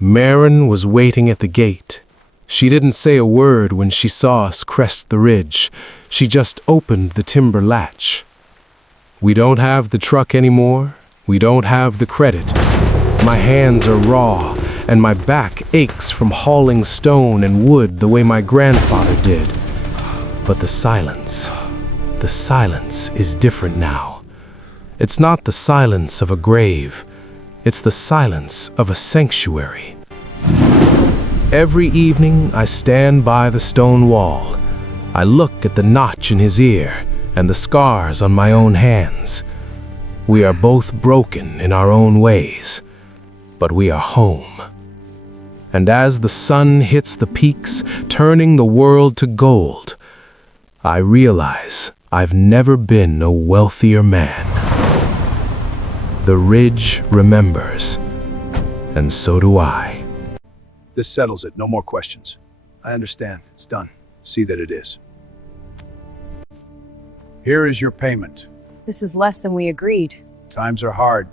Marin was waiting at the gate. She didn't say a word when she saw us crest the ridge. She just opened the timber latch. We don't have the truck anymore. We don't have the credit. My hands are raw, and my back aches from hauling stone and wood the way my grandfather did. But the silence is different now. It's not the silence of a grave. It's the silence of a sanctuary. Every evening, I stand by the stone wall. I look at the notch in his ear and the scars on my own hands. We are both broken in our own ways, but we are home. And as the sun hits the peaks, turning the world to gold, I realize I've never been a wealthier man. The ridge remembers, and so do I. This settles it. No more questions. I understand. It's done. See that it is. Here is your payment. This is less than we agreed. Times are hard.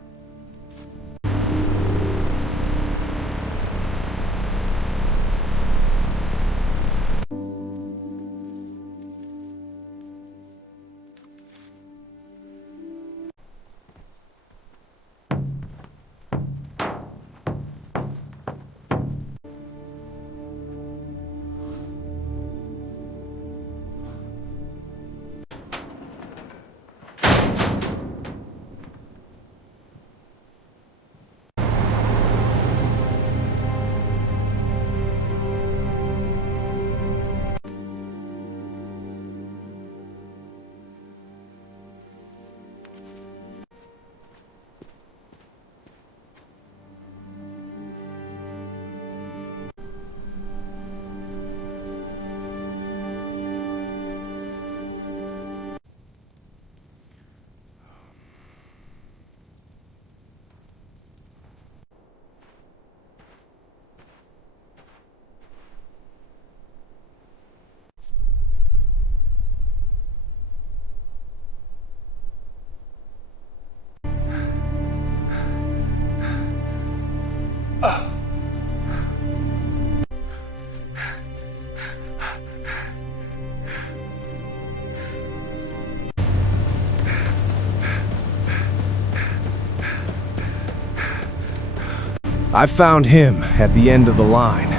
I found him at the end of the line,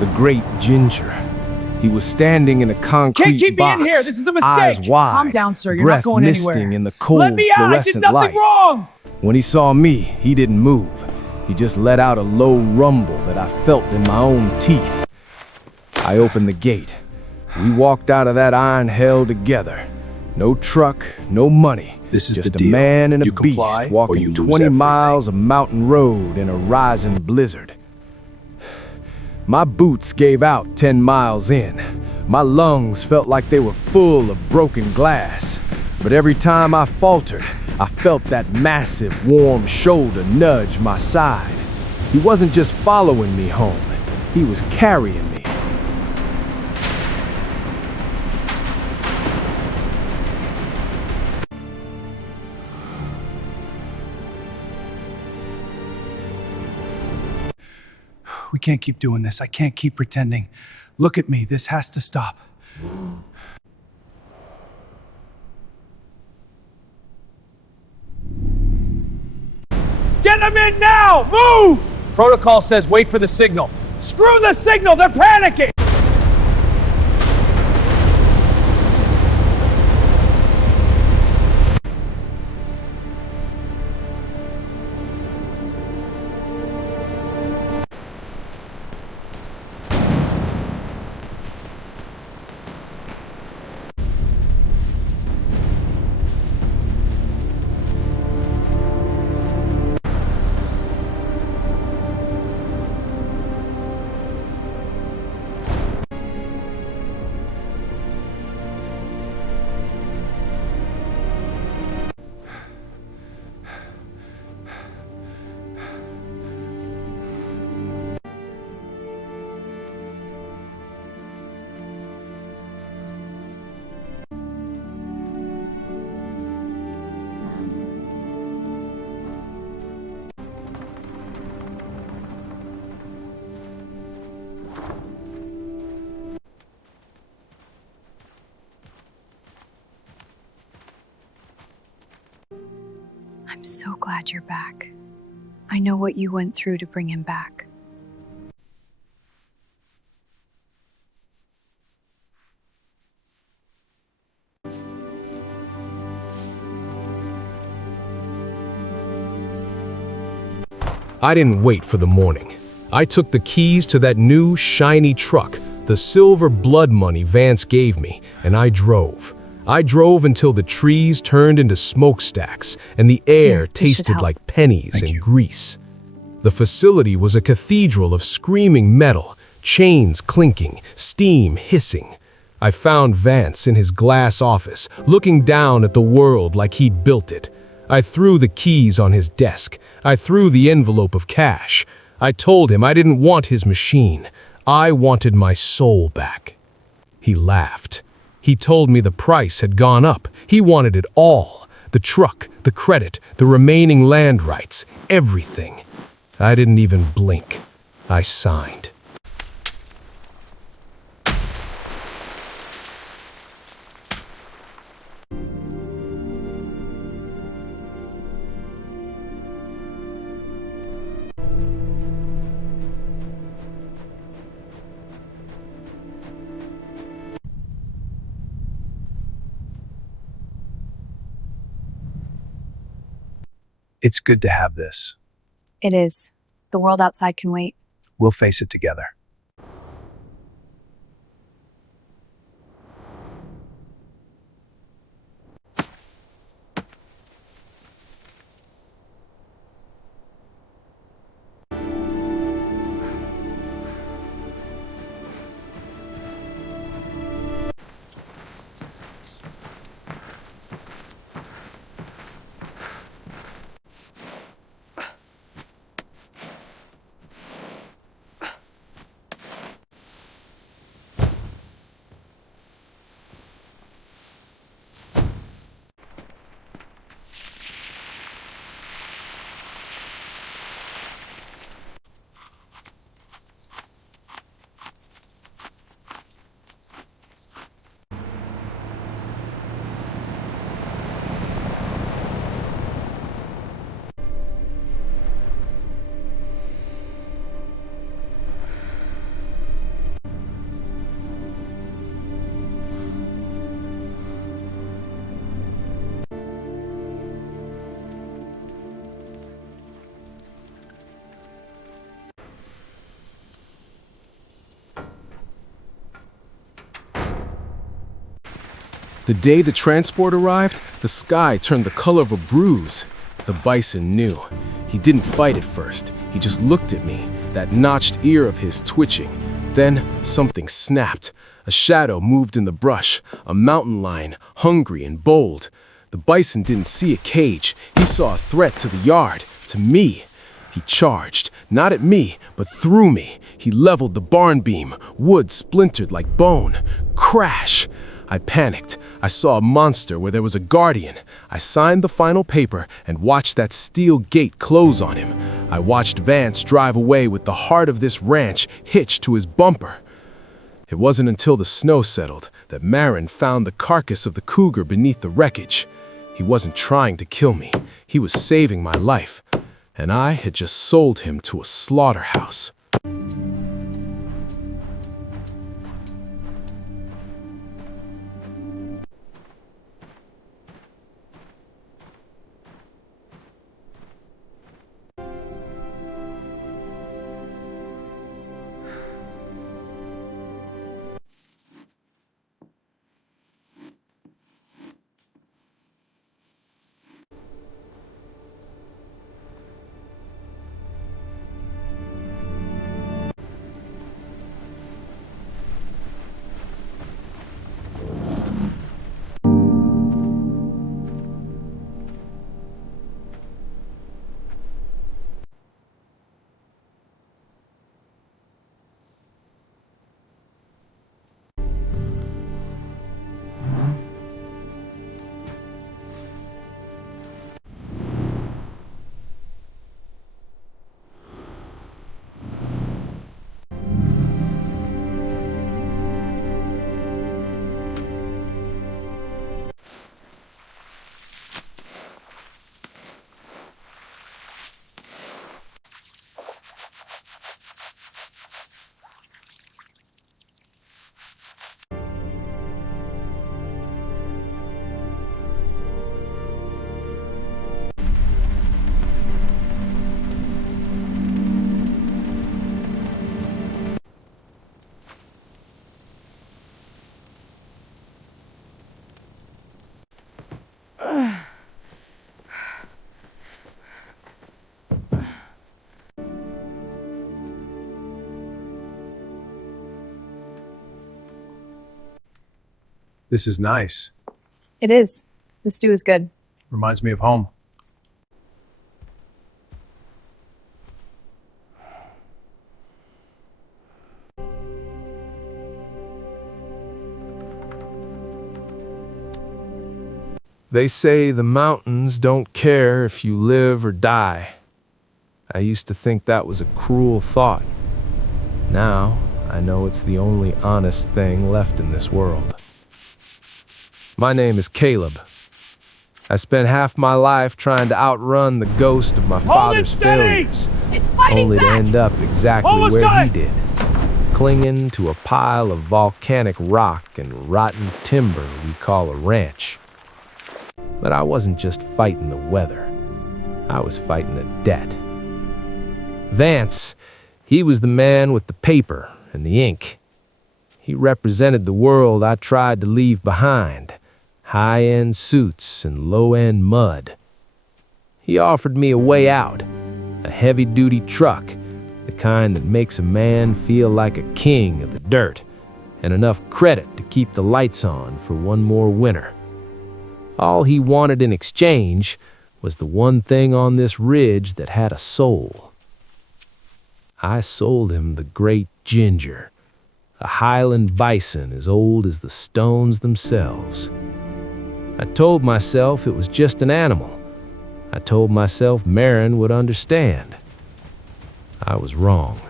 the great Ginger. He was standing in a concrete Can't keep me box, in here. This is a mistake. eyes wide, Calm down, sir. You're breath not going misting anywhere. in the cold Let me out. I did fluorescent nothing light. wrong. When he saw me, he didn't move. He just let out a low rumble that I felt in my own teeth. I opened the gate. We walked out of that iron hell together. No truck, no money. This is just the a deal. man and a You comply, beast or you walking lose 20 everything. miles of mountain road in a rising blizzard. My boots gave out 10 miles in. My lungs felt like they were full of broken glass. But every time I faltered, I felt that massive, warm shoulder nudge my side. He wasn't just following me home, he was carrying me. We can't keep doing this. I can't keep pretending. Look at me. This has to stop. Get them in now! Move! Protocol says wait for the signal. Screw the signal! They're panicking! I'm so glad you're back. I know what you went through to bring him back. I didn't wait for the morning. I took the keys to that new, shiny truck, the silver blood money Vance gave me, and I drove. I drove until the trees turned into smokestacks and the air tasted help. like pennies Thank and you. grease. The facility was a cathedral of screaming metal, chains clinking, steam hissing. I found Vance in his glass office, looking down at the world like he'd built it. I threw the keys on his desk. I threw the envelope of cash. I told him I didn't want his machine. I wanted my soul back. He laughed. He told me the price had gone up. He wanted it all. The truck, the credit, the remaining land rights, everything. I didn't even blink. I signed. It's good to have this. It is. The world outside can wait. We'll face it together. The day the transport arrived, the sky turned the color of a bruise. The bison knew. He didn't fight at first. He just looked at me, that notched ear of his twitching. Then something snapped. A shadow moved in the brush, a mountain lion, hungry and bold. The bison didn't see a cage. He saw a threat to the yard, to me. He charged, not at me, but through me. He leveled the barn beam. Wood splintered like bone. Crash! I panicked. I saw a monster where there was a guardian. I signed the final paper and watched that steel gate close on him. I watched Vance drive away with the heart of this ranch hitched to his bumper. It wasn't until the snow settled that Marin found the carcass of the cougar beneath the wreckage. He wasn't trying to kill me. He was saving my life. And I had just sold him to a slaughterhouse. This is nice. It is. The stew is good. Reminds me of home. They say the mountains don't care if you live or die. I used to think that was a cruel thought. Now, I know it's the only honest thing left in this world. My name is Caleb. I spent half my life trying to outrun the ghost of my father's steady! failures, It's fighting only to back! end up exactly Almost where got he it! did, clinging to a pile of volcanic rock and rotten timber we call a ranch. But I wasn't just fighting the weather. I was fighting a debt. Vance, he was the man with the paper and the ink. He represented the world I tried to leave behind, high-end suits and low-end mud. He offered me a way out, a heavy-duty truck, the kind that makes a man feel like a king of the dirt, and enough credit to keep the lights on for one more winter. All he wanted in exchange was the one thing on this ridge that had a soul. I sold him the great Ginger, a Highland Bison as old as the stones themselves. I told myself it was just an animal. I told myself Marin would understand. I was wrong.